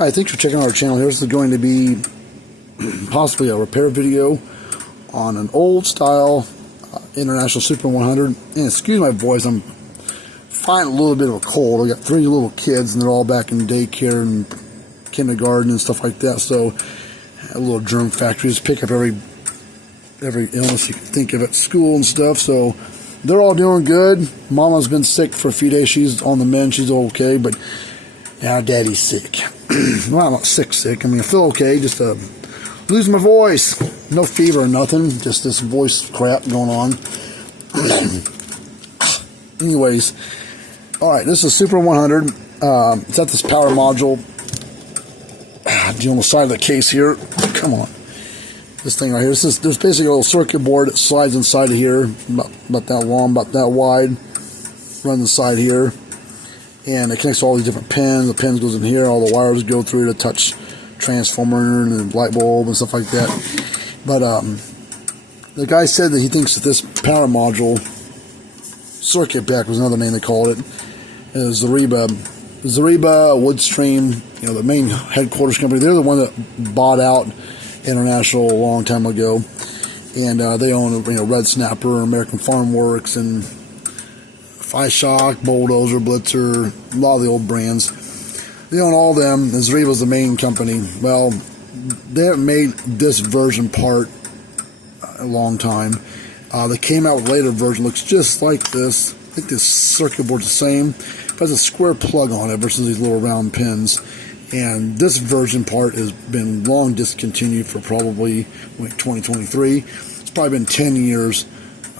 Hi, thanks for checking out our channel. Here's going to be possibly a repair video on an old style International Super 100. And excuse my voice, I'm fighting a little bit of a cold. I got 3 little kids and they're all back in daycare and kindergarten and stuff like that. So a little germ factory, just pick up every illness you can think of at school and stuff. So they're all doing good. Mama's been sick for a few days. She's on the mend. She's okay, but now Daddy's sick. Well, I'm not sick. I mean, I feel okay. Just losing my voice. No fever or nothing. Just this voice crap going on. Anyways, all right. This is Super 100. It's got this power module. On the side of the case here. Come on. This thing right here. There's basically a little circuit board that slides inside of here. About that long, about that wide. Run the side here. And it connects to all these different pins. The pins goes in here. All the wires go through to touch transformer and the light bulb and stuff like that. But the guy said that he thinks that this power module, circuit back was another name they called it, is Zariba, Woodstream, the main headquarters company. They're the one that bought out International a long time ago, and they own Red Snapper, American Farm Works, and Shock, Bulldozer, Blitzer, a lot of the old brands. They own all of them, and Zariba's the main company. Well, they haven't made this version part a long time. They came out with a later version, looks just like this. I think this circuit board's the same, but has a square plug on it versus these little round pins. And this version part has been long discontinued for probably 2023. It's probably been 10 years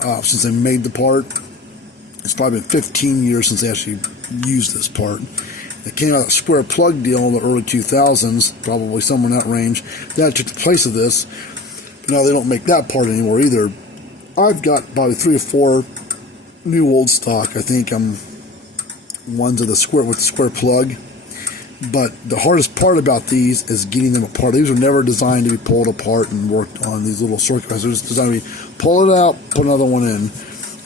since they made the part. It's probably been 15 years since they actually used this part. It came out a square plug deal in the early 2000s, probably somewhere in that range. That took the place of this. But now they don't make that part anymore either. I've got probably 3 or 4 new old stock. I think ones with the square plug. But the hardest part about these is getting them apart. These were never designed to be pulled apart and worked on, these little circuits. They're just designed to be pull it out, put another one in,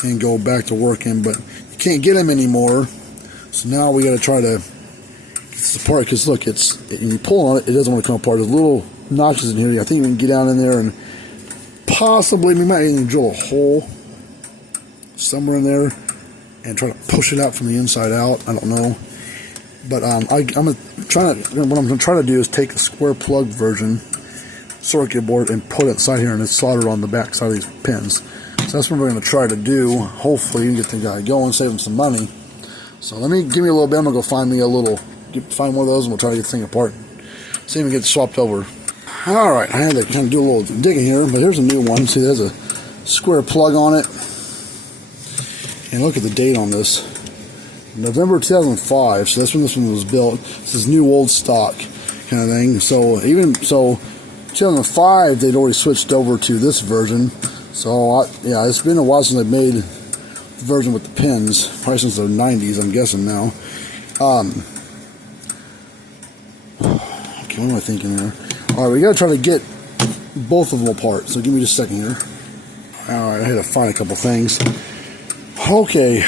and go back to working. But you can't get them anymore. So now we got to try to get this apart. Because look, when you pull on it, it doesn't want to come apart. There's little notches in here. I think we can get down in there and possibly, we might even drill a hole somewhere in there and try to push it out from the inside out. I don't know. But what I'm going to try to do is take the square plug version circuit board and put it inside here, and it's soldered on the back side of these pins. So that's what we're going to try to do. Hopefully, you can get the guy going, save him some money. So give me a little bit. I'm going to go find find one of those, and we'll try to get this thing apart. See if we can get it swapped over. All right, I had to kind of do a little digging here, but here's a new one. See, there's a square plug on it, and look at the date on this. November 2005, so that's when this one was built. This is new old stock kind of thing. So 2005, they'd already switched over to this version. So yeah, it's been a while since I made the version with the pins, probably since the 90s, I'm guessing now. Okay, what am I thinking here? All right, we got to try to get both of them apart. So give me just a second here. All right, I had to find a couple things. Okay.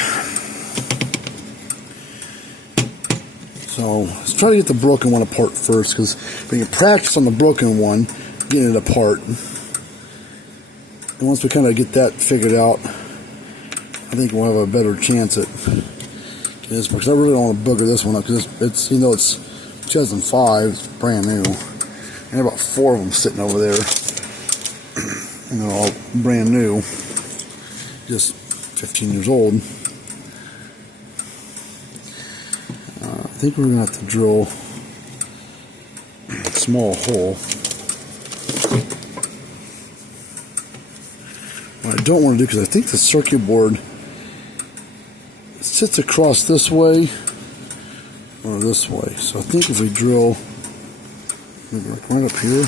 So let's try to get the broken one apart first, because we can practice on the broken one, getting it apart. And once we kind of get that figured out, I think we'll have a better chance at getting this part. Because I really don't want to booger this one up, because it's 2005, it's brand new, and about 4 of them sitting over there, and they're all brand new, just 15 years old. I think we're going to have to drill a small hole. What I don't want to do, because I think the circuit board sits across this way or this way. So I think if we drill maybe like right up here.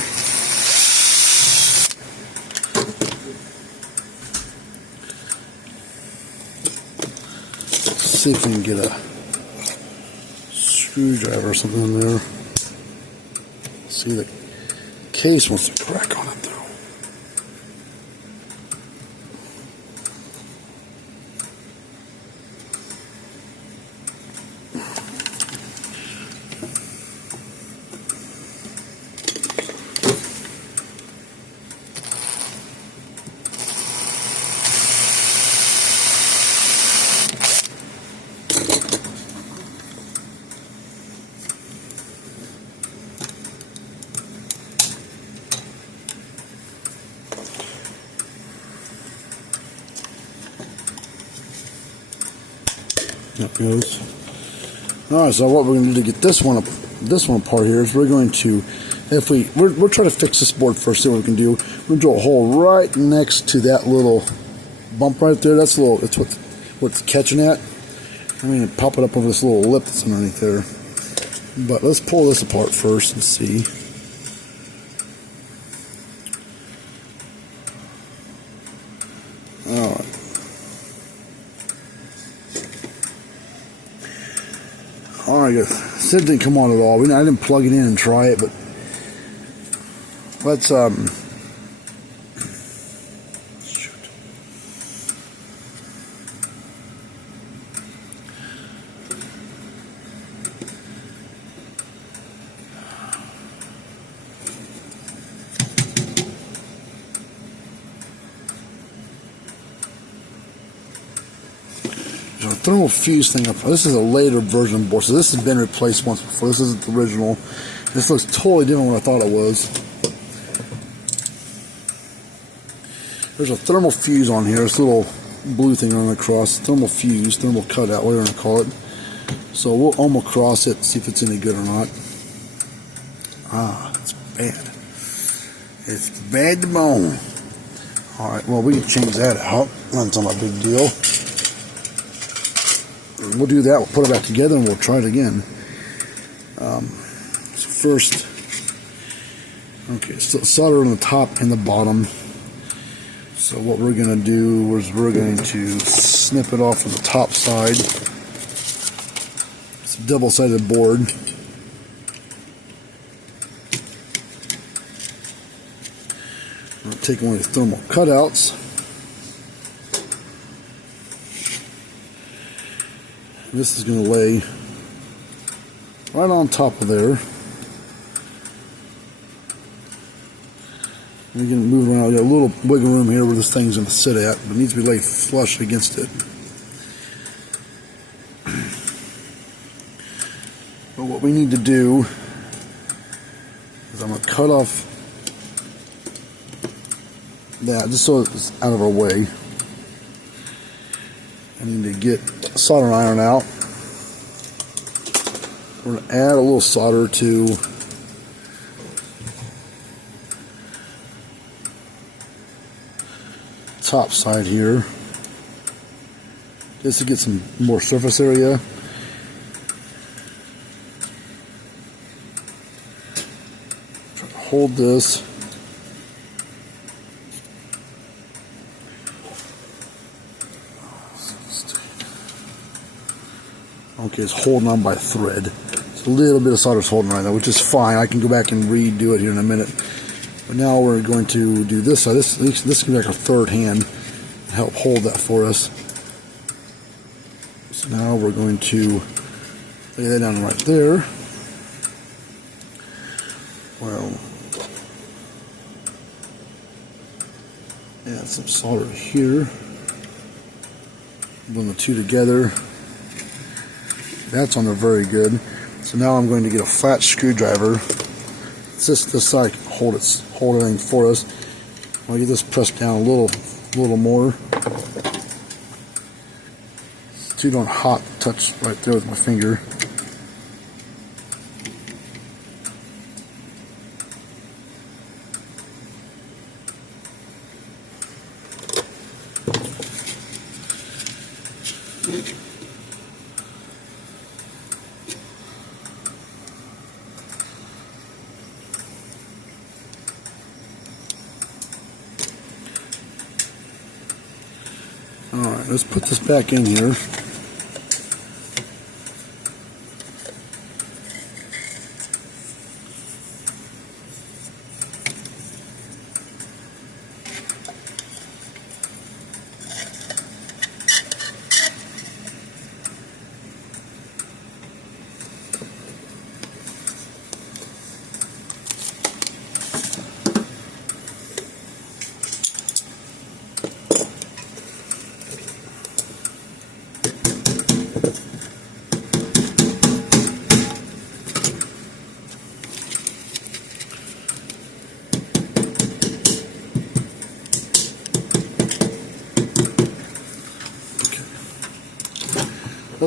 Let's see if we can get a screwdriver or something in there. See, the case wants to crack on it though. That goes. Alright, so what we're going to do to get this one apart here is we're going to, we're trying to fix this board first, see what we can do. We're going to drill a hole right next to that little bump right there. That's what's catching at. I'm going to pop it up over this little lip that's underneath there. But let's pull this apart first and see. Alright. Alright, good. This didn't come on at all. I didn't plug it in and try it, but let's there's a thermal fuse thing up. This is a later version board, so this has been replaced once before. This isn't the original. This looks totally different than what I thought it was. There's a thermal fuse on here. This little blue thing running across. Thermal fuse, thermal cutout, whatever you want to call it. So we'll almost cross it and see if it's any good or not. Ah, it's bad. It's bad to bone. Alright, well, we can change that out. That's not a big deal. We'll do that. We'll put it back together and we'll try it again. So first, okay, so solder on the top and the bottom. So what we're going to do is we're going to snip it off on the top side. It's a double-sided board. I'm going to take one of the thermal cutouts. This is going to lay right on top of there. We can move around. We got a little wiggle room here where this thing's going to sit at, but it needs to be laid flush against it. But what we need to do is I'm going to cut off that just so it's out of our way. I need to get a soldering iron out. We're going to add a little solder to top side here just to get some more surface area. Try to hold this. Okay, it's holding on by thread. It's a little bit of solder's holding right now, which is fine. I can go back and redo it here in a minute. But now we're going to do this side. This can be like a third hand to help hold that for us. So now we're going to lay that down right there. Well, add some solder here. Blend the two together. That's on there very good. So now I'm going to get a flat screwdriver. It's just this side can hold everything for us. I'll get this pressed down a little more. It's too darn hot to touch right there with my finger. Alright, let's put this back in here.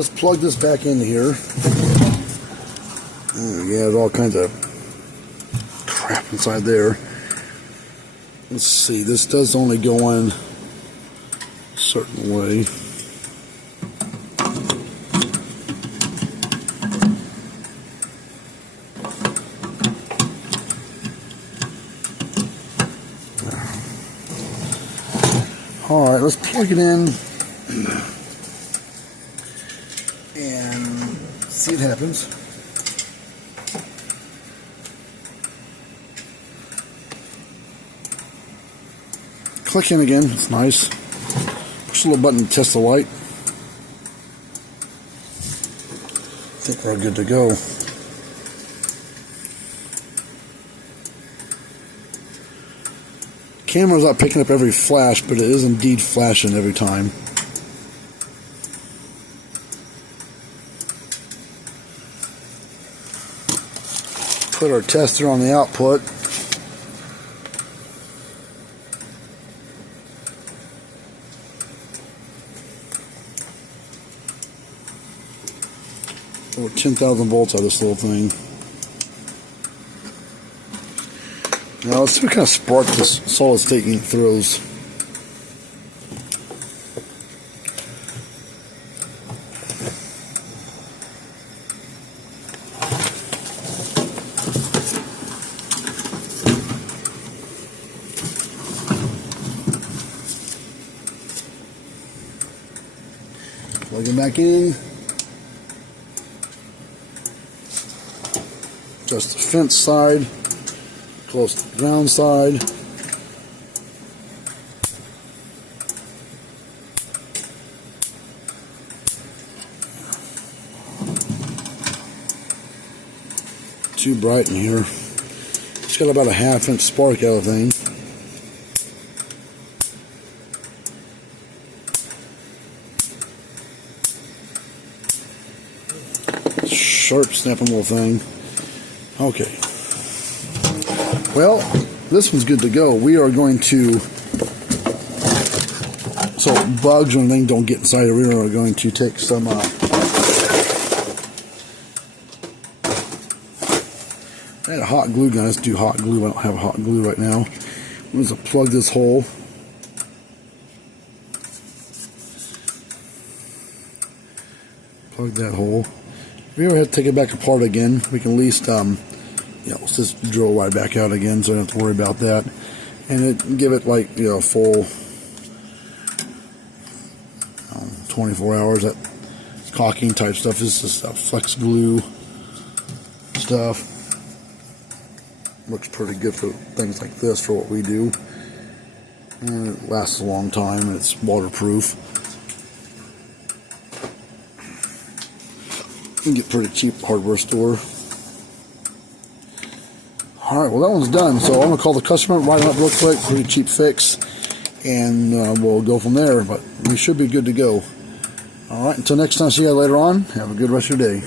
let's plug this back into here. Yeah, there's all kinds of crap inside there. Let's see, this does only go in a certain way. Alright, let's plug it in and see what happens. Click in again, it's nice. Push the little button to test the light. I think we're good to go. Camera's not picking up every flash, but it is indeed flashing every time. Put our tester on the output. Over 10,000 volts out of this little thing. Now let's see what kind of spark this solid state ink throws. Plug it back in. Just the fence side. Close to the ground side. Too bright in here. It's got about a 1/2 inch spark out of the thing. Sharp snapping little thing. Okay. Well, this one's good to go. We are going to, so bugs or anything don't get inside it, we are going to take some, I had a hot glue gun. Let's do hot glue. I don't have hot glue right now. I'm going to plug this hole. Plug that hole. If we ever have to take it back apart again, we can at least, let's just drill right back out again, so I don't have to worry about that. And give it like, full 24 hours. That caulking type stuff is just flex glue stuff. Looks pretty good for things like this for what we do. And it lasts a long time and it's waterproof. You can get pretty cheap at the hardware store. Alright, well that one's done, so I'm going to call the customer, write them up real quick, pretty cheap fix, and we'll go from there, but we should be good to go. Alright, until next time, see you later on, have a good rest of your day.